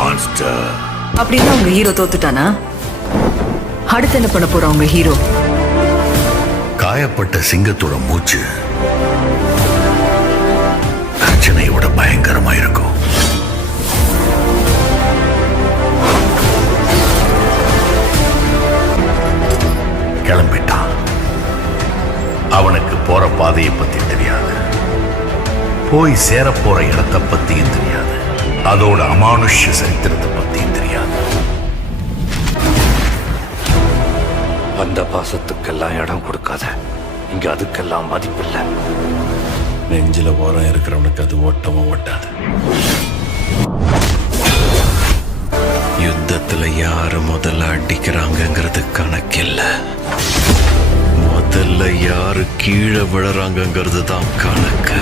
Monster. அப்படின்னா உங்க hero தோத்துட்டானா? அடுத்து என்ன பண்ண போற உங்க ஹீரோ? காயப்பட்ட சிங்கத்தோட மூச்சு பிரச்சனையோட பயங்கரமா இருக்கும். கிளம்பிட்டான். அவனுக்கு போற பாதையை பத்தி தெரியாது, போய் சேரப்போற இடத்தை பத்தியும் தெரியாது, அதோட அமானுஷ்ய சரித்திரத்தை பத்தியும் தெரியாது. வந்த பாசத்துக்கெல்லாம் இடம் கொடுக்காத. இங்க அதுக்கெல்லாம் மதிப்பில்லை. நெஞ்சில ஓரம் இருக்கிறவனுக்கு அது ஓட்டமும் ஓட்டாது. யுத்தத்துல யாரு முதல்ல அடிக்கிறாங்கிறது கணக்கில்ல, முதல்ல யாரு கீழே விழறாங்கிறது தான் கணக்கு.